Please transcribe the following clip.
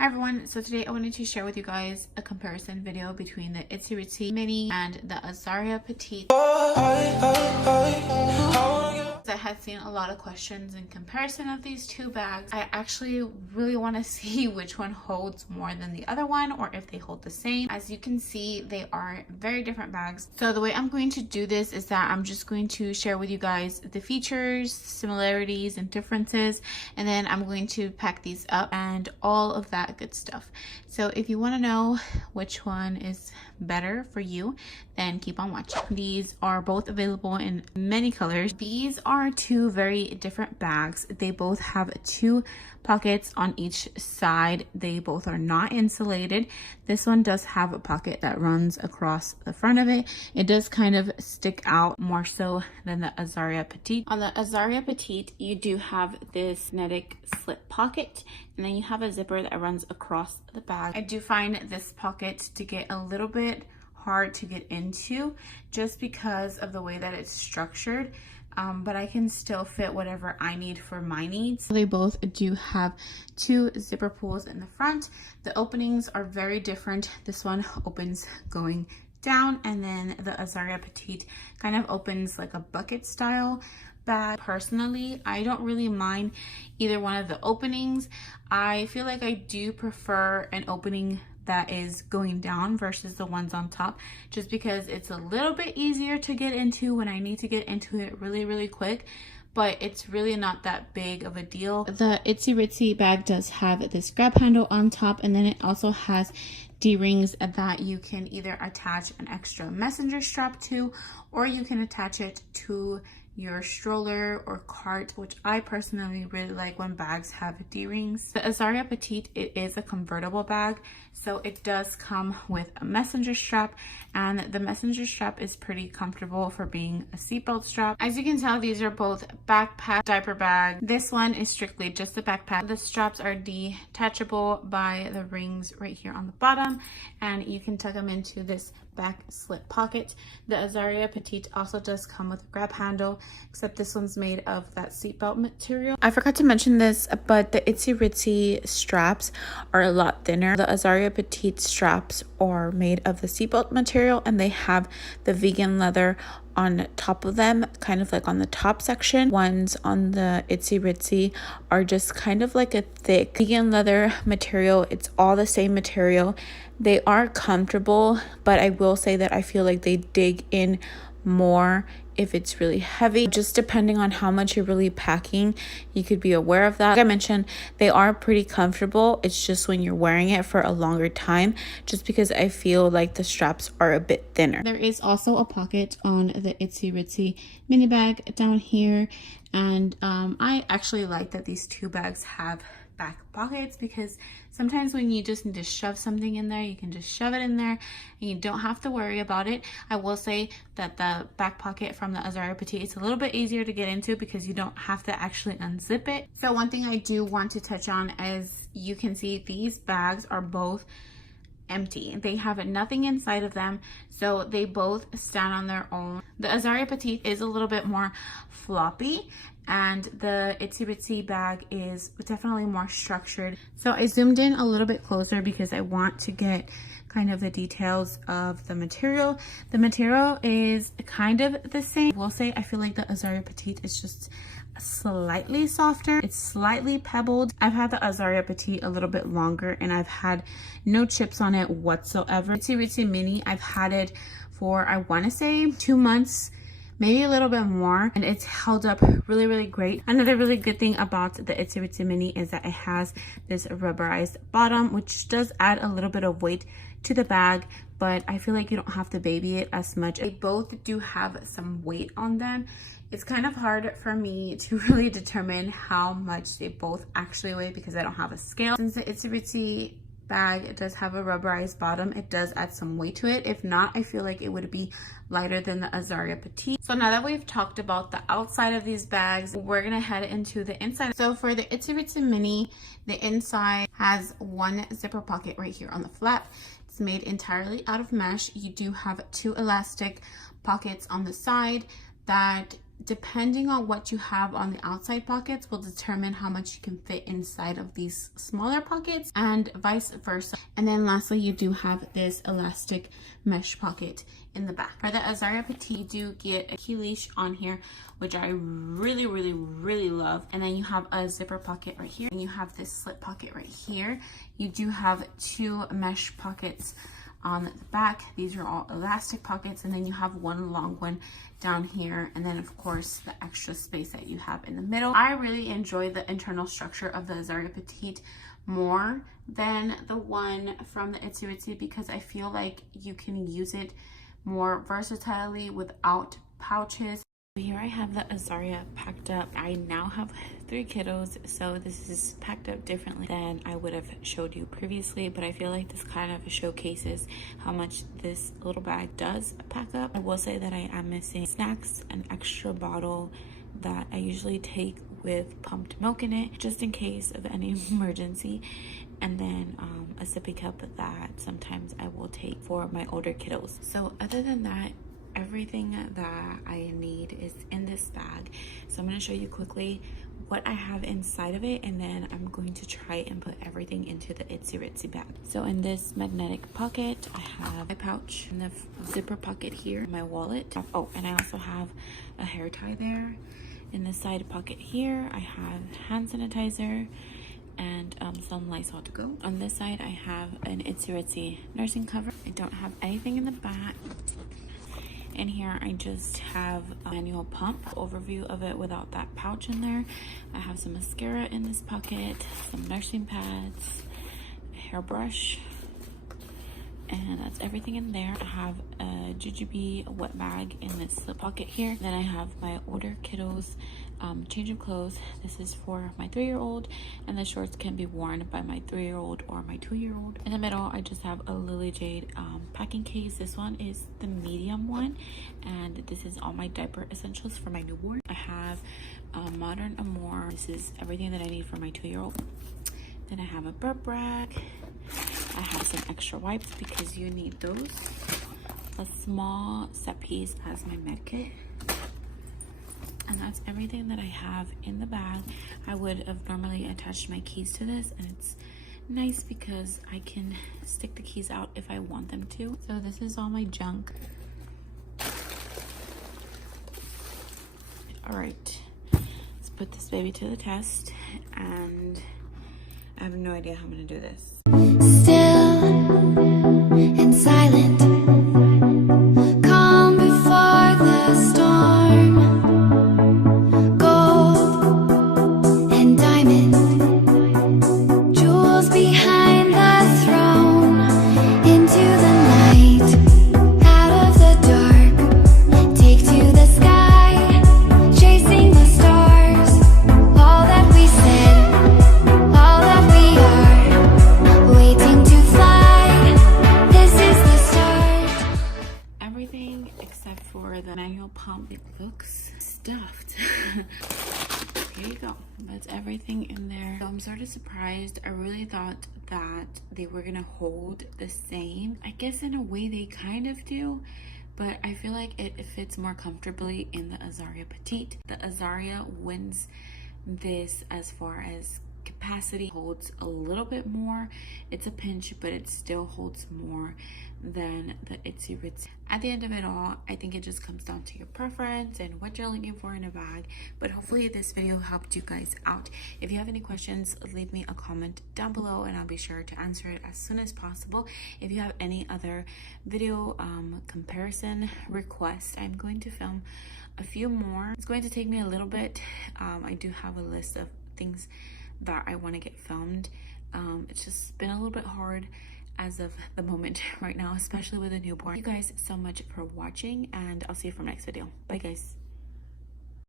Hi everyone, so today I wanted to share with you guys a comparison video between the Itzy Ritzy Mini and the Azaria Petite. I had seen a lot of questions in comparison of these two bags. I actually really want to see which one holds more than the other one, or if they hold the same. As you can see, they are very different bags. So the way I'm going to do this is that I'm just going to share with you guys the features, similarities, and differences, and then I'm going to pack these up and all of that good stuff. So if you want to know which one is better for you, then keep on watching. These are both available in many colors. These are two very different bags. They both have two pockets on each side. They both are not insulated. This one does have a pocket that runs across the front of it. It does kind of stick out more so than the Azaria Petite. On the Azaria Petite, you do have this magnetic slip pocket, and then you have a zipper that runs across the bag. I do find this pocket to get a little bit hard to get into just because of the way that it's structured, but I can still fit whatever I need for my needs. They both do have two zipper pulls in the front. The openings are very different. This one opens going down, and then the Azaria Petite kind of opens like a bucket style bag. Personally, I don't really mind either one of the openings. I feel like I do prefer an opening that is going down versus the ones on top, just because it's a little bit easier to get into when I need to get into it really quick, but it's really not that big of a deal. The Itzy Ritzy bag does have this grab handle on top, and then it also has D-rings that you can either attach an extra messenger strap to, or you can attach it to your stroller or cart, which I personally really like when bags have D-rings. The Azaria Petite, it is a convertible bag, so it does come with a messenger strap, and the messenger strap is pretty comfortable for being a seatbelt strap. As you can tell, these are both backpack diaper bag. This one is strictly just a backpack. The straps are detachable by the rings right here on the bottom, and you can tuck them into this back slip pocket. The Azaria Petite also does come with a grab handle, except this one's made of that seatbelt material. I forgot to mention this, but the Itzy Ritzy straps are a lot thinner. The Azaria Petite straps are made of the seatbelt material, and they have the vegan leather on top of them, kind of like on the top section. Ones on the Itzy Ritzy are just kind of like a thick vegan leather material. It's all the same material. They are comfortable, but I will say that I feel like they dig in more if it's really heavy. Just depending on how much you're really packing, you could be aware of that. Like I mentioned, they are pretty comfortable. It's just when you're wearing it for a longer time, just because I feel like the straps are a bit thinner. There is also a pocket on the Itzy Ritzy mini bag down here, and I actually like that these two bags have back pockets, because sometimes when you just need to shove something in there, you can just shove it in there and you don't have to worry about it. I will say that the back pocket from the Azaria Petite is a little bit easier to get into because you don't have to actually unzip it. So one thing I do want to touch on is, you can see these bags are both empty. They have nothing inside of them, so they both stand on their own. The Azaria Petite is a little bit more floppy, and the Itzy Ritzy bag is definitely more structured. So I zoomed in a little bit closer because I want to get kind of the details of the material. The material is kind of the same. I will say I feel like the Azaria Petite is just slightly softer. It's slightly pebbled. I've had the Azaria Petite a little bit longer, and I've had no chips on it whatsoever. Itzy Ritzy Mini, I've had it for, I want to say 2 months, maybe a little bit more, and it's held up really great. Another really good thing about the Itzy Ritzy Mini is that it has this rubberized bottom, which does add a little bit of weight to the bag, but I feel like you don't have to baby it as much. They both do have some weight on them. It's kind of hard for me to really determine how much they both actually weigh because I don't have a scale. Since the Itzy Ritzy bag, it does have a rubberized bottom, it does add some weight to it. If not, I feel like it would be lighter than the Azaria Petite. So now that we've talked about the outside of these bags, we're gonna head into the inside. So for the Itzy Ritzy Mini, the inside has one zipper pocket right here on the flap. It's made entirely out of mesh. You do have two elastic pockets on the side that depending on what you have on the outside pockets will determine how much you can fit inside of these smaller pockets, and vice versa. And then lastly, you do have this elastic mesh pocket in the back. For the Azaria Petite, you do get a key leash on here, which I really love. And then you have a zipper pocket right here, and you have this slip pocket right here. You do have 2 mesh pockets on the back. These are all elastic pockets, and then you have one long one down here, and then of course the extra space that you have in the middle. I really enjoy the internal structure of the Azaria Petite more than the one from the Itzy Ritzy, because I feel like you can use it more versatilely without pouches. Here I have the Azaria packed up. I now have 3 kiddos, so this is packed up differently than I would have showed you previously, but I feel like this kind of showcases how much this little bag does pack up. I will say that I am missing snacks, an extra bottle that I usually take with pumped milk in it, just in case of any emergency, and then a sippy cup that sometimes I will take for my older kiddos. So other than that, everything that I need is in this bag. So I'm going to show you quickly what I have inside of it, and then I'm going to try and put everything into the Itzy Ritzy bag. So in this magnetic pocket, I have my pouch, in the zipper pocket here, my wallet. Oh, and I also have a hair tie there. In the side pocket here, I have hand sanitizer and some Lysol to go. On this side, I have an Itzy Ritzy nursing cover. I don't have anything in the back. In here, I just have a manual pump overview of it without that pouch in there. I have some mascara in this pocket, some nursing pads, a hairbrush, and that's everything in there. I have a jujube wet bag in this pocket here. Then I have my older kiddos change of clothes. This is for my 3-year-old, and the shorts can be worn by my 3-year-old or my 2-year-old. In the middle, I just have a Lily Jade packing case. This one is the medium one, and this is all my diaper essentials for my newborn. I have Modern Amour. This is everything that I need for my 2-year-old. Then I have a burp rag. I have some extra wipes because you need those. A small set piece as my med kit. And that's everything that I have in the bag. I would have normally attached my keys to this, and it's nice because I can stick the keys out if I want them to. So this is all my junk. All right, let's put this baby to the test, and I have no idea how I'm gonna do this. Still and silent, calm before the storm, gold and diamond, jewels behind the throne, into the night, out of the dark, take to the sky, chasing the stars, all that we said, all that we are, waiting to fly, this is the start. Everything except for the manual pump. It looks stuffed. Here you go. That's everything in there. So I'm sort of surprised. I really thought that they were gonna hold the same. I guess in a way they kind of do, but I feel like it fits more comfortably in the Azaria Petite. The Azaria wins this as far as capacity, holds a little bit more. It's a pinch, but it still holds more than the Itzy Ritzy. At the end of it all, I think it just comes down to your preference and what you're looking for in a bag. But hopefully this video helped you guys out. If you have any questions, leave me a comment down below and I'll be sure to answer it as soon as possible. If you have any other video comparison requests, I'm going to film a few more. It's going to take me a little bit. I do have a list of things that I want to get filmed. It's just been a little bit hard as of the moment right now, especially with a newborn. Thank you guys so much for watching, and I'll see you from next video. Bye guys.